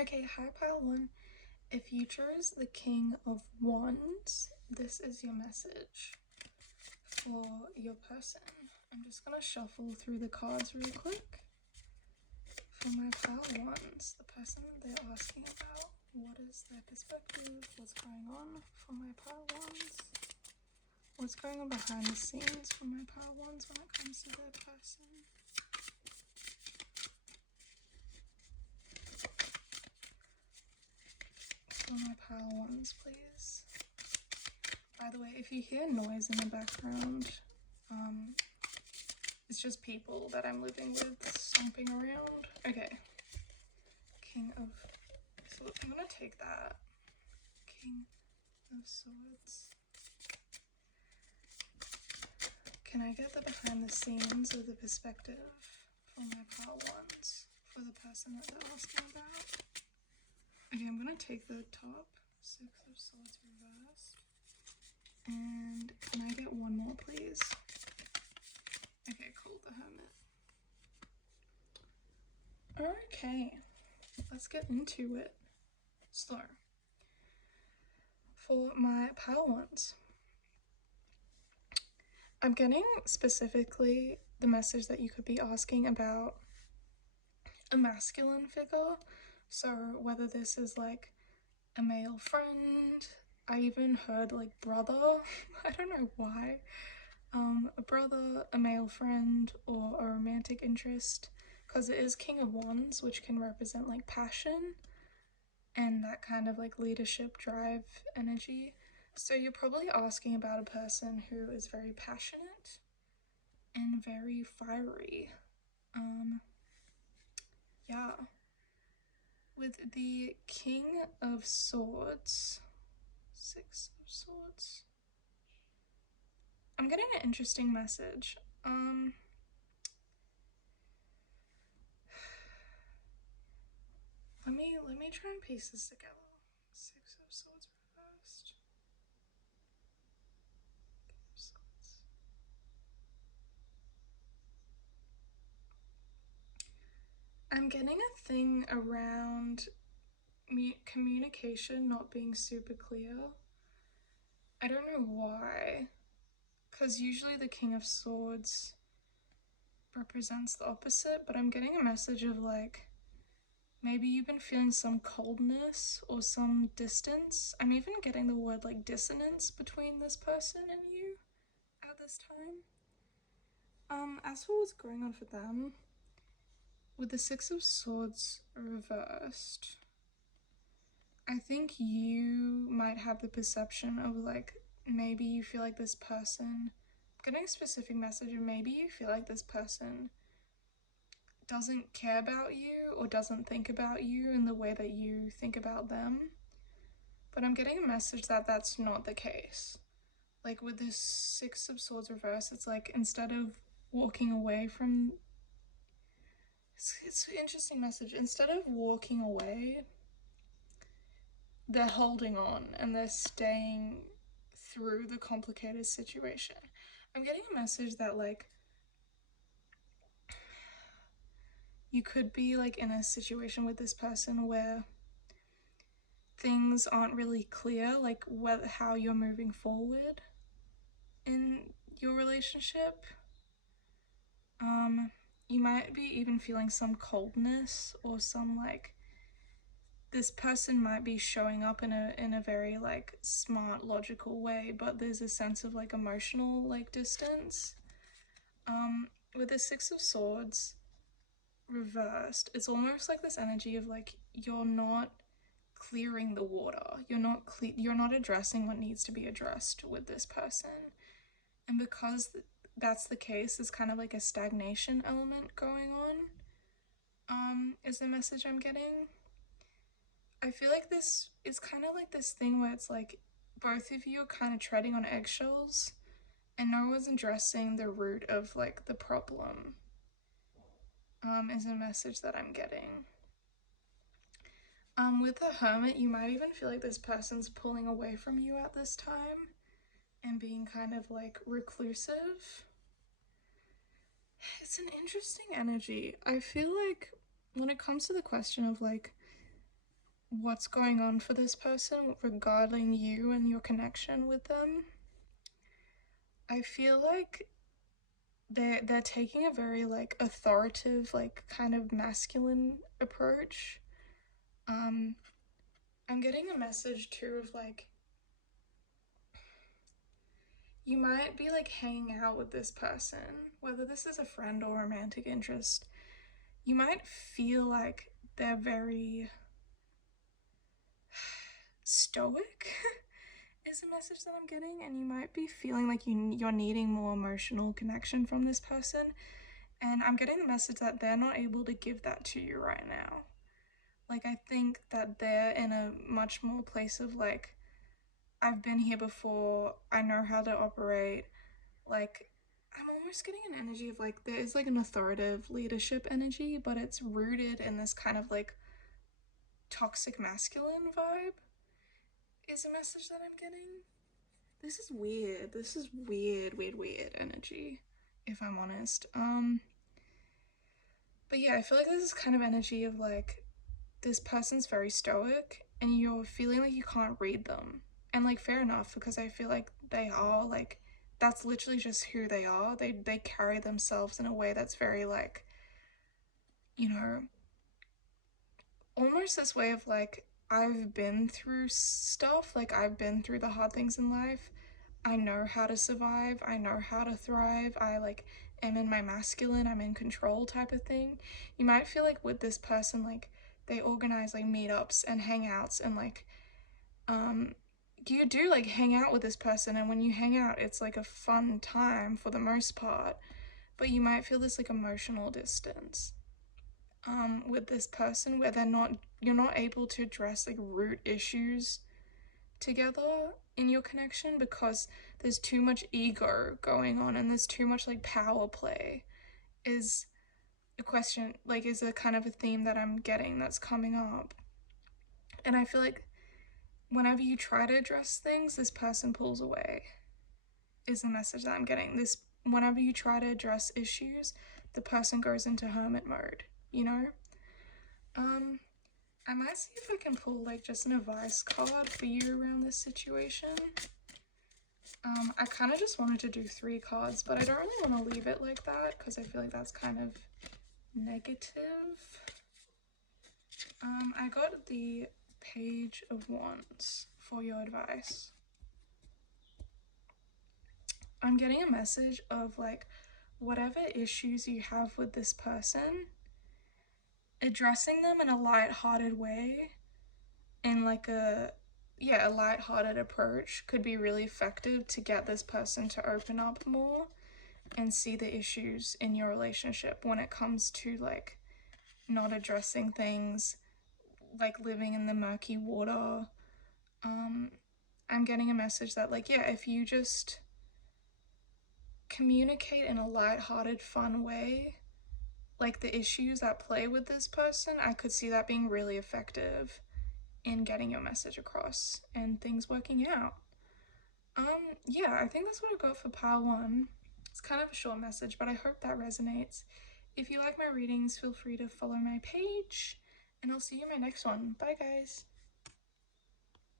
Okay, hi pile one. If you chose the King of Wands, this is your message for your person. I'm just gonna shuffle through the cards real quick. For my pile ones, the person they're asking about, what is their perspective, what's going on for my pile ones, what's going on behind the scenes for my pile ones when it comes to their person. For my pile ones, please. By the way, if you hear noise in the background, it's just people that I'm living with stomping around. Okay. King of Swords. I'm gonna take that. King of Swords. Can I get the behind the scenes or the perspective for my pile ones for the person that they're asking about? Okay, I'm gonna take the top. Six of Swords reversed. And can I get one more, please? Okay, cool, the Hermit. Okay, let's get into it. So, for my pile ones, I'm getting specifically the message that you could be asking about a masculine figure. So whether this is like a male friend, I even heard like brother, I don't know why, a brother, a male friend, or a romantic interest, because it is King of Wands, which can represent like passion and that kind of like leadership drive energy. So you're probably asking about a person who is very passionate and very fiery. Yeah. With the King of Swords, Six of Swords, I'm getting an interesting message. Let me try and piece this together. Six of Swords reversed. King of Swords. I'm getting a thing around communication not being super clear. I don't know why, because usually the King of Swords represents the opposite, but I'm getting a message of like maybe you've been feeling some coldness or some distance. I'm even getting the word like dissonance between this person and you at this time. As for what's going on for them, with the Six of Swords reversed, I think you might have the perception of like maybe you feel like this person, I'm getting a specific message, and maybe you feel like this person doesn't care about you or doesn't think about you in the way that you think about them. But I'm getting a message that that's not the case. Like with this Six of Swords reverse, it's like instead of walking away from, it's an interesting message. Instead of walking away, they're holding on and they're staying through the complicated situation. I'm getting a message that like you could be like in a situation with this person where things aren't really clear, like how you're moving forward in your relationship. You might be even feeling some coldness or some like this person might be showing up in a very like smart, logical way, but there's a sense of like emotional like distance. With the Six of Swords reversed, it's almost like this energy of like you're not clearing the water. You're not addressing what needs to be addressed with this person. And because that's the case, there's kind of like a stagnation element going on. Is the message I'm getting. I feel like this is kind of like this thing where it's like both of you are kind of treading on eggshells and no one's addressing the root of like the problem. Is a message that I'm getting. With the Hermit, you might even feel like this person's pulling away from you at this time and being kind of like reclusive. It's an interesting energy. I feel like when it comes to the question of like what's going on for this person regarding you and your connection with them. I feel like they're taking a very like authoritative, like kind of masculine approach. Um, I'm getting a message too of like you might be like hanging out with this person, whether this is a friend or romantic interest. You might feel like they're very stoic is a message that I'm getting, and you might be feeling like you're needing more emotional connection from this person, and I'm getting the message that they're not able to give that to you right now. Like, I think that they're in a much more place of like, I've been here before, I know how to operate. Like, I'm almost getting an energy of like, there is like an authoritative leadership energy, but it's rooted in this kind of like toxic masculine vibe, is a message that I'm getting. This is weird. This is weird energy, if I'm honest. But yeah, I feel like this is kind of energy of like, this person's very stoic and you're feeling like you can't read them. And like fair enough, because I feel like they are like, that's literally just who they are. They carry themselves in a way that's very like, you know, almost this way of like, I've been through stuff, like I've been through the hard things in life. I know how to survive, I know how to thrive. I like am in my masculine, I'm in control type of thing. You might feel like with this person, like they organize like meetups and hangouts and like um you do like hang out with this person, and when you hang out it's like a fun time for the most part, but you might feel this like emotional distance with this person where you're not able to address like root issues together in your connection because there's too much ego going on and there's too much like power play, is a question, like is a kind of a theme that I'm getting that's coming up. And I feel like whenever you try to address things, this person pulls away, is the message that I'm getting. This, whenever you try to address issues, the person goes into hermit mode, you know? Um, I might see if I can pull like just an advice card for you around this situation. I kind of just wanted to do 3 cards, but I don't really want to leave it like that because I feel like that's kind of negative. I got the Page of Wands for your advice. I'm getting a message of like, whatever issues you have with this person, addressing them in a light-hearted way, in like a light-hearted approach could be really effective to get this person to open up more and see the issues in your relationship when it comes to like not addressing things, like living in the murky water. I'm getting a message that like, yeah, if you just communicate in a light-hearted, fun way, like the issues at play with this person, I could see that being really effective in getting your message across and things working out. Yeah, I think that's what I got for pile 1. It's kind of a short message, but I hope that resonates. If you like my readings, feel free to follow my page, and I'll see you in my next one. Bye, guys.